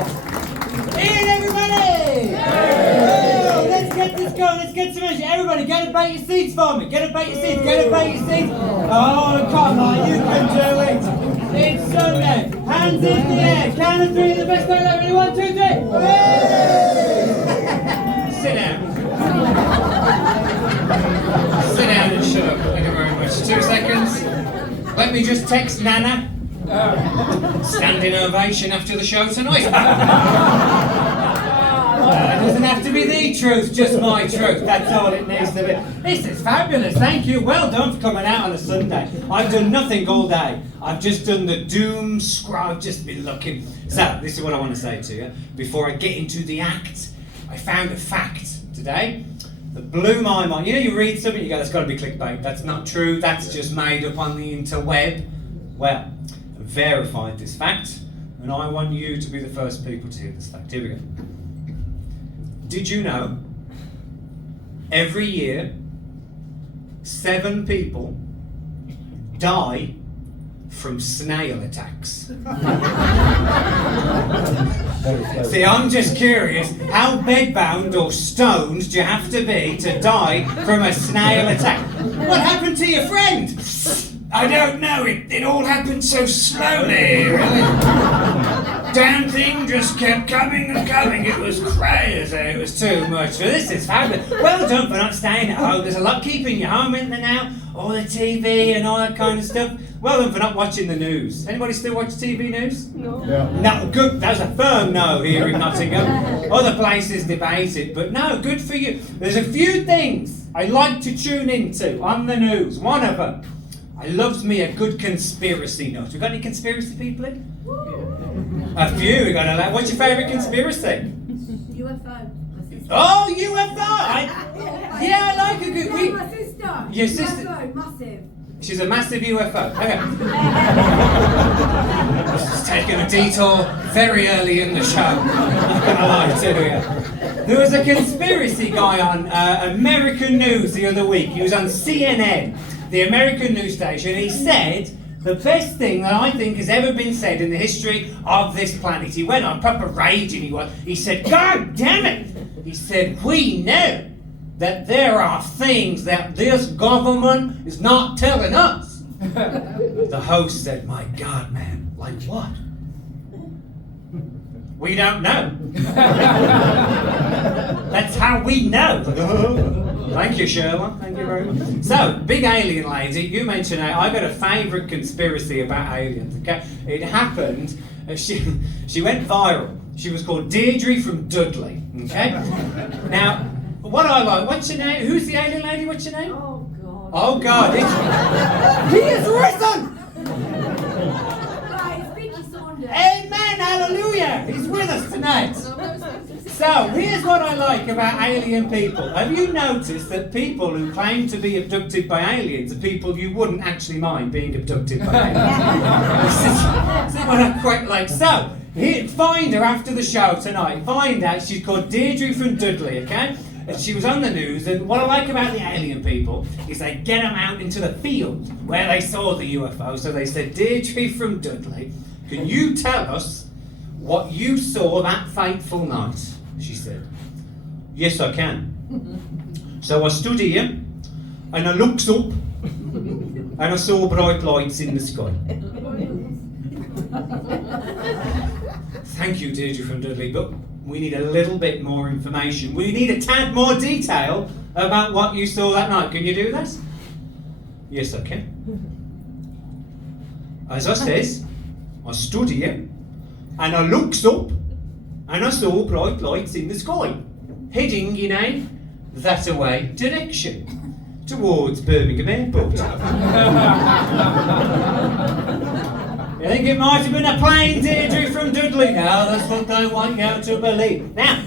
Ian, everybody! Oh, let's get this going. Let's get some energy. Everybody, get about your seats for me. Get about your seats. Get about your seats. Oh, come on, you can do it. It's Sunday. Hands in the air. Count of three. The best way ever. 1, 2, 3. Sit down. Sit down and shut up. Thank you very much. 2 seconds. Let me just text Nana. Standing ovation after the show tonight. It doesn't have to be the truth, just my truth. That's all it needs to be. This is fabulous. Thank you. Well done for coming out on a Sunday. I've done nothing all day. I've just done the doom scroll. I've just been looking. So, this is what I want to say to you. Before I get into the act, I found a fact today that blew my mind. You know, you read something, you go, that's got to be clickbait. That's not true. That's just made up on the interweb. Well, I verified this fact, and I want you to be the first people to hear this fact. Here we go. Did you know every year 7 people die from snail attacks? See, I'm just curious, how bedbound or stoned do you have to be to die from a snail attack? What happened to your friend? I don't know, it all happened so slowly, really. Damn thing just kept coming and coming. It was crazy, it was too much. So this is fabulous. Well done for not staying at home. There's a lot keeping you home, isn't there now? All the TV and all that kind of stuff. Well done for not watching the news. Anybody still watch TV news? No. Yeah. No, good. That's a firm no here in Nottingham. Other places debate it, but no, good for you. There's a few things I like to tune into on the news. One of them, I loves me a good conspiracy nut. We got any conspiracy people in? A few. We got a lot. What's your favourite conspiracy? UFO. Oh, UFO! Yeah, I like a good. Yeah, my sister. Your sister. UFO, massive. She's a massive UFO. Okay. This is taking a detour very early in the show. I'm not gonna lie to you. There was a conspiracy guy on American news the other week. He was on CNN, the American news station. He said the best thing that I think has ever been said in the history of this planet. He went on proper raging. He said, "God damn it!" He said, "We know that there are things that this government is not telling us." The host said, "My God, man, like what?" "We don't know." That's how we know. Thank you, Sherlock. Thank you very much. So, big alien lady, you mentioned it. I got a favourite conspiracy about aliens. Okay, it happened. She went viral. She was called Deirdre from Dudley. Okay. Now, what I like. What's your name? Who's the alien lady? What's your name? Oh God. Oh God! He is risen. Right, it's Vicky Saunders. Amen. Hallelujah. He's with us tonight. So, here's what I like about alien people. Have you noticed that people who claim to be abducted by aliens are people you wouldn't actually mind being abducted by aliens? This is what I quite like. So, find her after the show tonight. Find out. She's called Deirdre from Dudley, okay? And she was on the news, and what I like about the alien people is they get them out into the field where they saw the UFO. So they said, "Deirdre from Dudley, can you tell us what you saw that fateful night?" She said, "Yes, I can. So I stood here, and I looked up, and I saw bright lights in the sky." Thank you, Deirdre from Dudley, but we need a little bit more information. We need a tad more detail about what you saw that night. Can you do that? "Yes, I can. As I says, I stood here, and I looked up, and I saw bright lights in the sky, heading in a that-a-way direction, towards Birmingham Airport." You think it might have been a plane, Deirdre from Dudley? No, that's what they want you to believe. Now,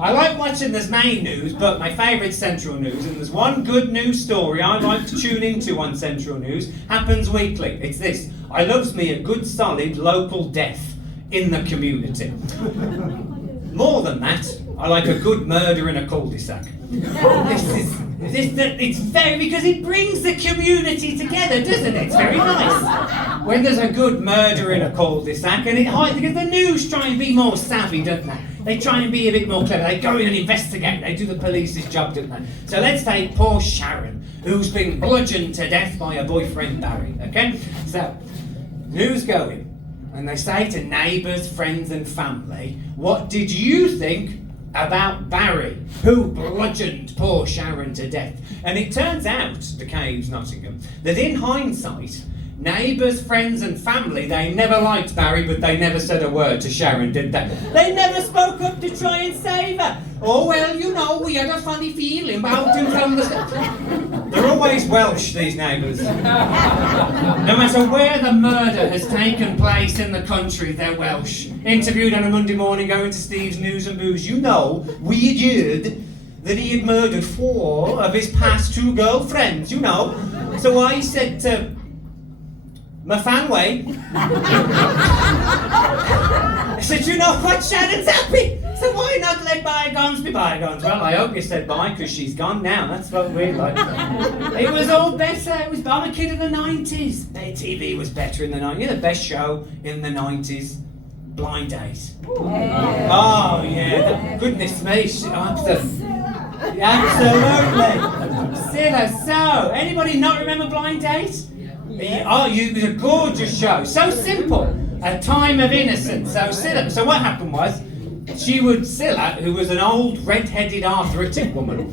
I like watching this main news, but my favourite's Central News, and there's one good news story I like to tune into on Central News. Happens weekly. It's this. I loves me a good solid local death in the community. More than that, I like a good murder in a cul-de-sac. It's very, because it brings the community together, doesn't it? It's very nice when there's a good murder in a cul-de-sac, and because the news try and be more savvy, don't they? They try and be a bit more clever. They go in and investigate. They do the police's job, don't they? So let's take poor Sharon, who's been bludgeoned to death by her boyfriend Barry. Okay? So news going, and they say to neighbours, friends, and family, "What did you think about Barry, who bludgeoned poor Sharon to death?" And it turns out, the Caves, Nottingham, that in hindsight, neighbours, friends and family, they never liked Barry, but they never said a word to Sharon, did they? They never spoke up to try and save her. "Oh, well, you know, we had a funny feeling about him from the..." They're always Welsh, these neighbours. No matter where the murder has taken place in the country, they're Welsh. Interviewed on a Monday morning going to Steve's News and Booze, "You know, we had heard that he had murdered 4 of his past 2 girlfriends, you know. So I said to my fanway," I said, "You know what, Shannon's happy, so why not let bygones be bygones?" Well, I hope you said bye, because she's gone now. That's what we like. It was all better. It was, I'm a kid of the 90s. TV was better in the 90s. You know, the best show in the 90s? Blind Date. Oh, yeah. Goodness me. Absolutely. So, anybody not remember Blind Date? Oh, it was a gorgeous show. So simple. A time of innocence. So what happened was, Scylla, who was an old red-headed arthritic woman,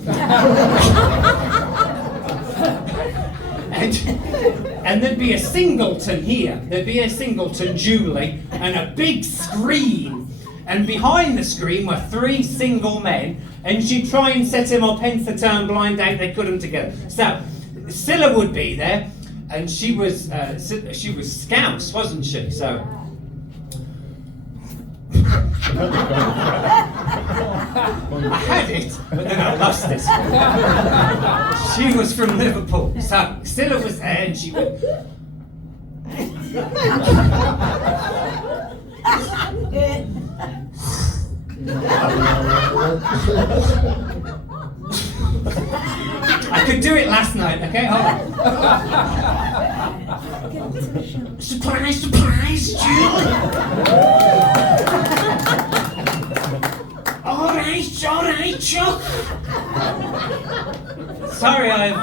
and there'd be a singleton here. There'd be a singleton, Julie, and a big screen. And behind the screen were 3 single men, and she'd try and set him up, hence the term blind date. They put them together. So Scylla would be there, and she was Scouse, wasn't she? So I had it, but then I lost it. She was from Liverpool. So Scylla was there, and she would. I could do it last night, okay? Hold on. Surprise, surprise, Julie! Alright, Chuck! Sorry, I've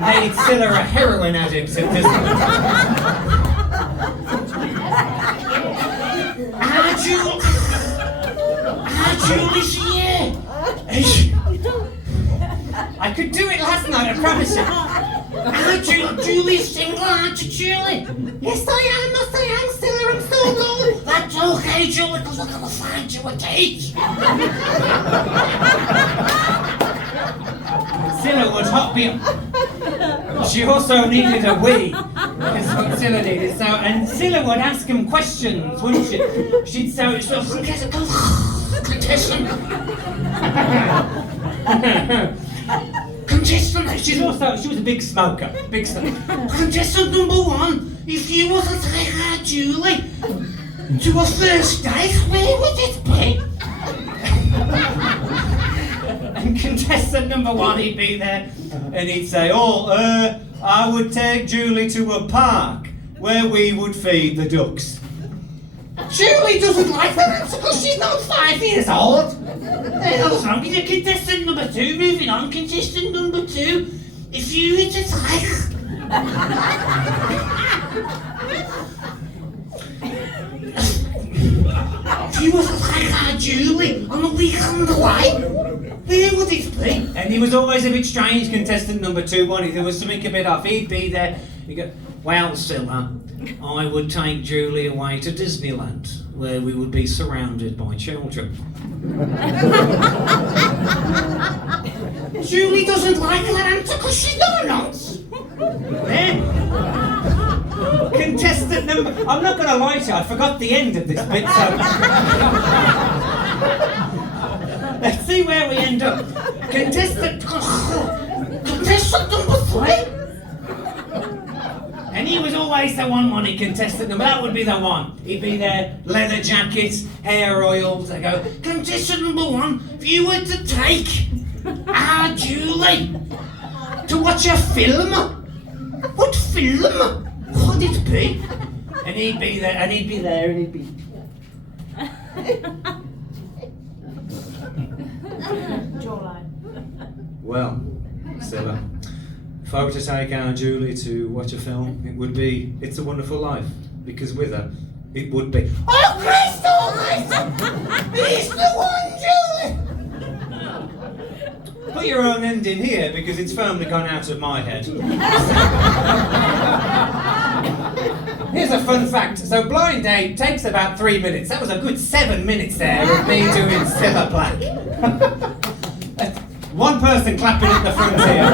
made Scylla a heroin addict at this point. Julie's here! I could do it last night, I promise you. Julie's single, aren't you, Julie? Yes, I am, Scylla, I'm so good. That's okay, Julie, because we're going to find you a date. Scylla would hop me up. She also needed a wee. That's what Scylla needed. So, and Scylla would ask him questions, wouldn't she? She'd say, contestant. Contestant, she was a big smoker. Contestant number 1, if you was to take her, Julie, to a first date, where would it be? And contestant number 1, he'd be there, and he'd say, I would take Julie to a park where we would feed the ducks. Julie doesn't like that answer because she's not 5 years old. The hell's wrong with you? Contestant number 2, moving on. Contestant number 2, if you were to take... If you were to take her, Julie, on a weekend away, where would it be? And he was always a bit strange, contestant number 2, wasn't he? There was something a bit off. He'd be there, he'd go, well, Scylla, I would take Julie away to Disneyland, where we would be surrounded by children. Julie doesn't like that answer because she's not a nonce. Contestant number... I'm not going to lie to you, I forgot the end of this bit, so... Let's see where we end up. Contestant number 3? And he was always the one money contestant, and that would be the one. He'd be there, leather jackets, hair oils. I go, contestant number one, if you were to take our Julie to watch a film, what film would it be? And he'd be there, and he'd be there, and he'd be... Jawline. Well, Scylla, if I were to take our Julie to watch a film, it would be It's a Wonderful Life, because with her, it would be, oh, Christ almighty! He's the one, Julie! Put your own end in here, because it's firmly gone out of my head. Here's a fun fact. So blind date takes about 3 minutes. That was a good 7 minutes there of me doing Scylla Black. One person clapping at the front here.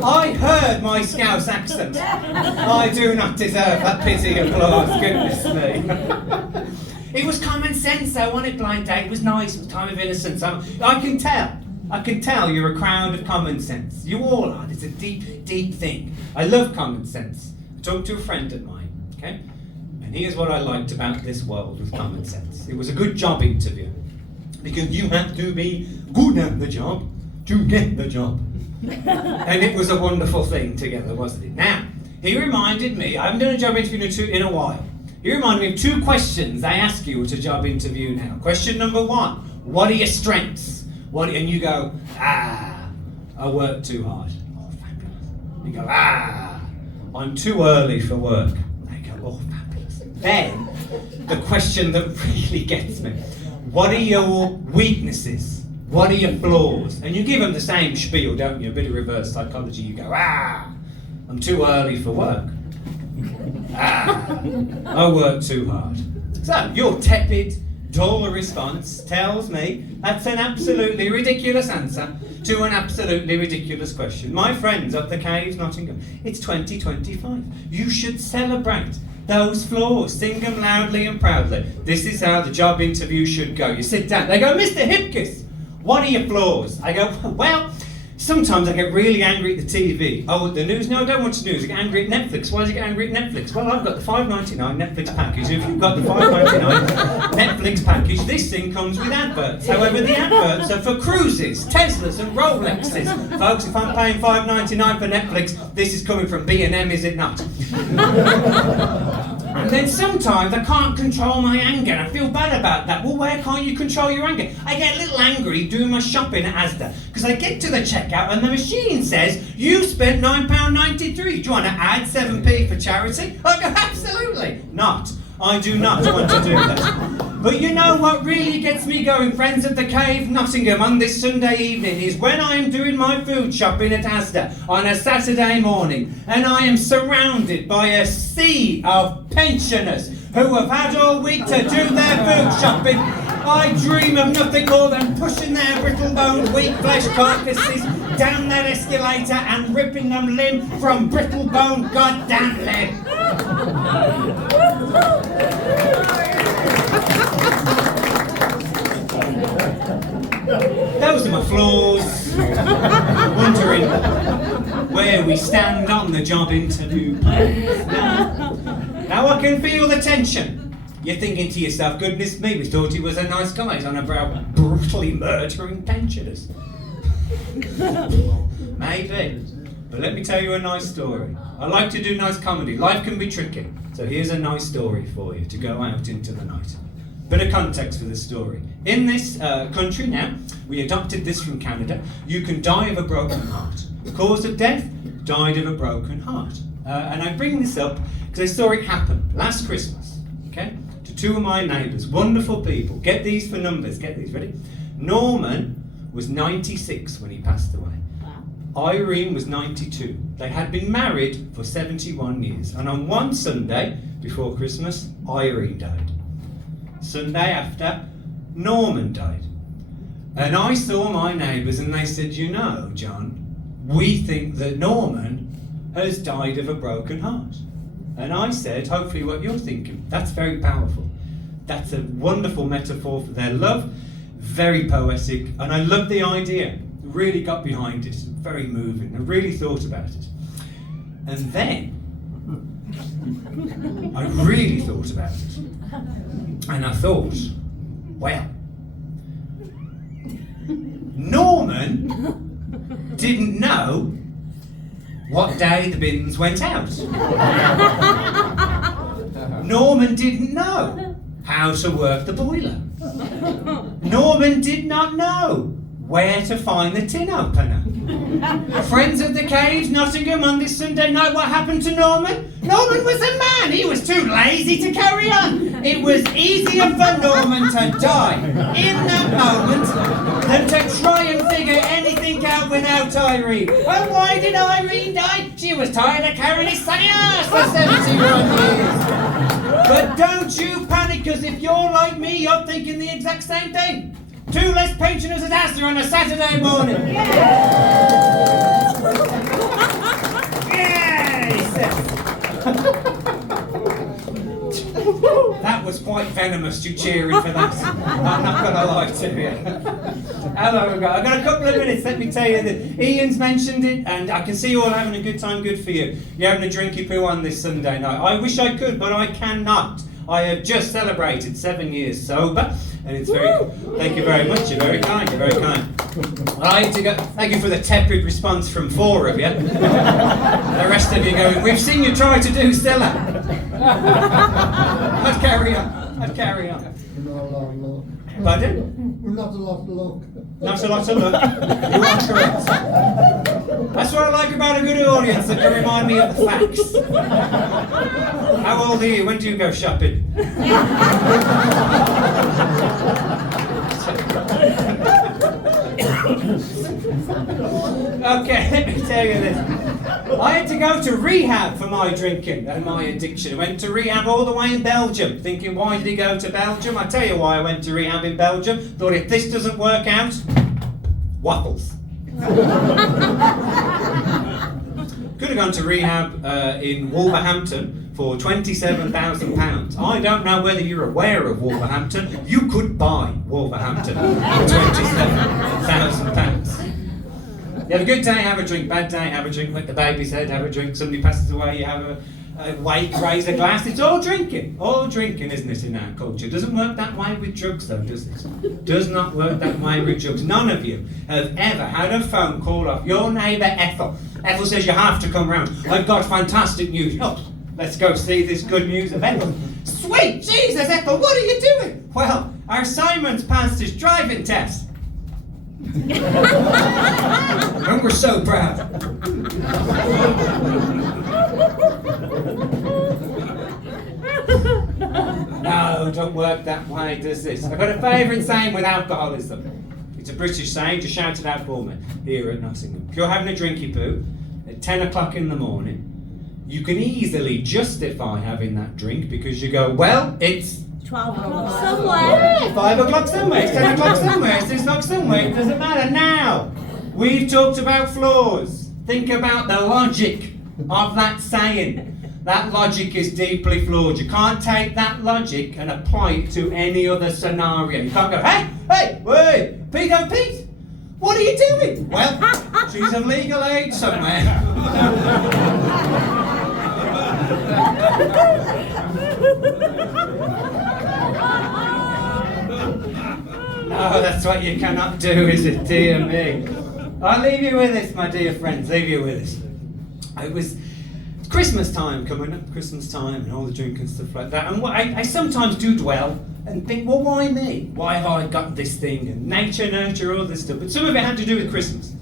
No. I heard my Scouse accent. I do not deserve that pity applause, goodness me. It was common sense though, wasn't it, blind date? It was nice, it was time of innocence. I can tell you're a crowd of common sense. You all are. It's a deep, deep thing. I love common sense. I talked to a friend of mine, okay? And here's what I liked about this world with common sense. It was a good job interview. Because you have to be good at the job to get the job. And it was a wonderful thing together, wasn't it? Now, he reminded me, I haven't done a job interview in a while. He reminded me of 2 questions they ask you at a job interview now. Question number 1, what are your strengths? And you go, I work too hard. Oh, fabulous. You go, I'm too early for work. They go, oh, fabulous. Then, the question that really gets me, what are your weaknesses? What are your flaws? And you give them the same spiel, don't you? A bit of reverse psychology. You go, I'm too early for work. I work too hard. So, your tepid, dull response tells me that's an absolutely ridiculous answer to an absolutely ridiculous question. My friends up the caves, Nottingham, it's 2025. You should celebrate those flaws. Sing them loudly and proudly. This is how the job interview should go. You sit down. They go, Mr. Hipkiss, what are your flaws? I go, well, sometimes I get really angry at the TV. Oh, the news? No, I don't watch the news. I get angry at Netflix. Why does I get angry at Netflix? Well, I've got the $5.99 Netflix package. If you've got the $5.99 Netflix package, this thing comes with adverts. However, the adverts are for cruises, Teslas and Rolexes. Folks, if I'm paying $5.99 for Netflix, this is coming from B&M, is it not? And then sometimes I can't control my anger, and I feel bad about that. Well, where can't you control your anger? I get a little angry doing my shopping at Asda, because I get to the checkout and the machine says, you spent £9.93. Do you want to add 7p for charity? I go, absolutely not. I do not want to do that. But you know what really gets me going, friends of the cave, Nottingham, on this Sunday evening, is when I am doing my food shopping at Asda on a Saturday morning, and I am surrounded by a sea of pensioners who have had all week to do their food shopping. I dream of nothing more than pushing their brittle-boned, weak-flesh carcasses down that escalator and ripping them limb from brittle-boned goddamn limb. Those are my flaws. Wondering where we stand on the job interview. Now I can feel the tension. You're thinking to yourself, goodness me, we thought he was a nice guy. He's on about brutally murdering pensioners. Maybe. But let me tell you a nice story. I like to do nice comedy. Life can be tricky. So here's a nice story for you to go out into the night. Bit of context for this story. In this country now, we adopted this from Canada. You can die of a broken heart. The cause of death? Died of a broken heart. And I bring this up because I saw it happen last Christmas, okay, to 2 of my neighbours, wonderful people. Get these for numbers, get these, ready? Norman was 96 when he passed away. Irene was 92. They had been married for 71 years. And on one Sunday before Christmas, Irene died. Sunday after, Norman died. And I saw my neighbours and they said, you know, John, we think that Norman has died of a broken heart. And I said, hopefully what you're thinking. That's very powerful. That's a wonderful metaphor for their love, very poetic, and I love the idea really got behind it, very moving. I really thought about it. And then, I really thought about it. And I thought, well, Norman didn't know what day the bins went out. Norman didn't know how to work the boiler. Norman did not know where to find the tin opener. Friends of the Cave, Nottingham, on this Sunday night, what happened to Norman? Norman was a man. He was too lazy to carry on. It was easier for Norman to die in that moment than to try and figure anything out without Irene. Well, why did Irene die? She was tired of carrying his sunny ass for 71 years. But don't you panic, because if you're like me, you're thinking the exact same thing. 2 less pensioners at Asda on a Saturday morning. Yes! That was quite venomous, you cheering for that. I'm not going to lie to you. Hello, I've got a couple of minutes, let me tell you that Ian's mentioned it, and I can see you all having a good time, good for you. You're having a drinky poo on this Sunday night. I wish I could, but I cannot. I have just celebrated 7 years sober, and it's very cool. Thank you very much, you're very kind, you're very kind. I like to go, thank you for the tepid response from 4 of you. The rest of you going, we've seen you try to do Stella. I'd carry on. Pardon? Not a lot of luck. Not a lot of luck. You are correct. That's what I like about a good audience, that can remind me of the facts. How old are you? When do you go shopping? Okay, let me tell you this. I had to go to rehab for my drinking and my addiction. I went to rehab all the way in Belgium, thinking, why did he go to Belgium? I tell you why I went to rehab in Belgium. Thought, if this doesn't work out, waffles. Could have gone to rehab in Wolverhampton for £27,000. I don't know whether you're aware of Wolverhampton. You could buy Wolverhampton for £27,000. You have a good day, have a drink. Bad day, have a drink. Like the baby said, have a drink. Somebody passes away, you have a wake, raise a glass. It's all drinking. All drinking, isn't it, in our culture? It doesn't work that way with drugs, though, does it? Does not work that way with drugs. None of you have ever had a phone call off your neighbour Ethel. Ethel says, you have to come round. I've got fantastic news. Oh, let's go see this good news of Ethel. Sweet Jesus, Ethel, what are you doing? Well, our Simon's passed his driving test. And we're so proud. No, don't work that way, does this? I've got a favourite saying with alcoholism. It's a British saying, just shout it out for me here at Nottingham. If you're having a drinky poo at 10 o'clock in the morning, you can easily justify having that drink because you go, well, it's 12 o'clock somewhere. Yeah, 5 o'clock somewhere, it's 10 o'clock somewhere, it's 6 o'clock somewhere, it doesn't matter. Now, we've talked about flaws. Think about the logic of that saying. That logic is deeply flawed. You can't take that logic and apply it to any other scenario. You can't go, hey, wait, Pete, what are you doing? Well, she's of legal age somewhere. No, that's what you cannot do, is it? Dear me. I'll leave you with this, my dear friends. Leave you with this. It was Christmas time coming up, Christmas time, and all the drink and stuff like that. And I sometimes do dwell and think, well, why me? Why have I got this thing? And nature, nurture, all this stuff. But some of it had to do with Christmas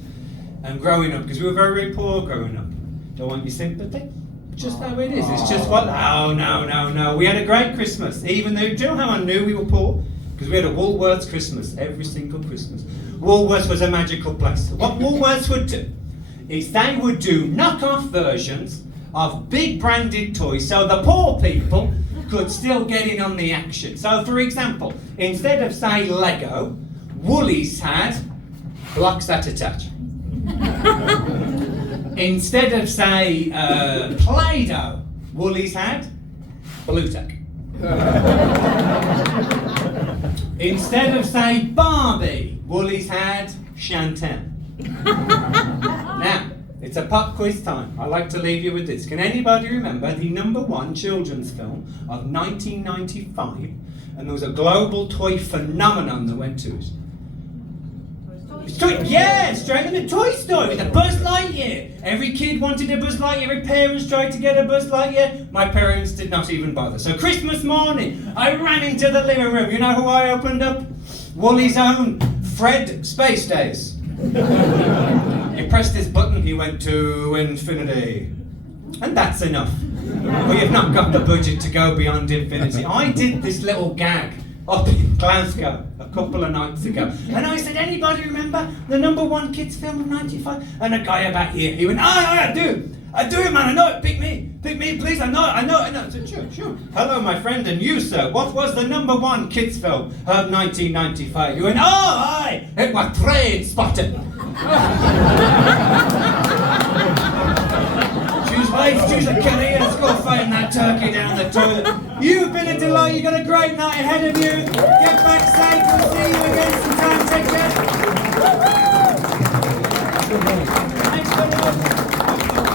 and growing up, because we were very, very poor growing up. Don't want your sympathy. Just how it is. It's just what. No. We had a great Christmas, even though. Do you know how I knew we were poor? Because we had a Woolworths Christmas every single Christmas. Woolworths was a magical place. What Woolworths would do is they would do knock-off versions of big branded toys, so the poor people could still get in on the action. So, for example, instead of, say, Lego, Woolies had blocks that attach. Instead of, say, Play-Doh, Woolies had Blue Tack. Instead of, say, Barbie, Woolies had Chantel. Now, it's a pop quiz time. I like to leave you with this. Can anybody remember the #1 children's film of 1995? And there was a global toy phenomenon that went to it. Straight into Toy Story, the Buzz Lightyear. Every kid wanted a Buzz Lightyear, every parents tried to get a Buzz Lightyear. My parents did not even bother. So Christmas morning, I ran into the living room. You know who I opened up? Woolly's own Fred Space Days. He pressed his button, he went to infinity. And that's enough. We have not got the budget to go beyond infinity. I did this little gag up in Glasgow a couple of nights ago. And I said, anybody remember the #1 kids film of 95? And a guy about here, he went, I do it, man, I know it, pick me, please, I know it. I said, sure. Hello, my friend, and you, sir, what was the #1 kids film of 1995? He went, aye, it was Train Spotting. Choose life, choose a career, let's go find that turkey down the toilet. You've been a delight, you've got a great night ahead of you. Get back safe, we'll see you again sometime, take care. Thanks very much.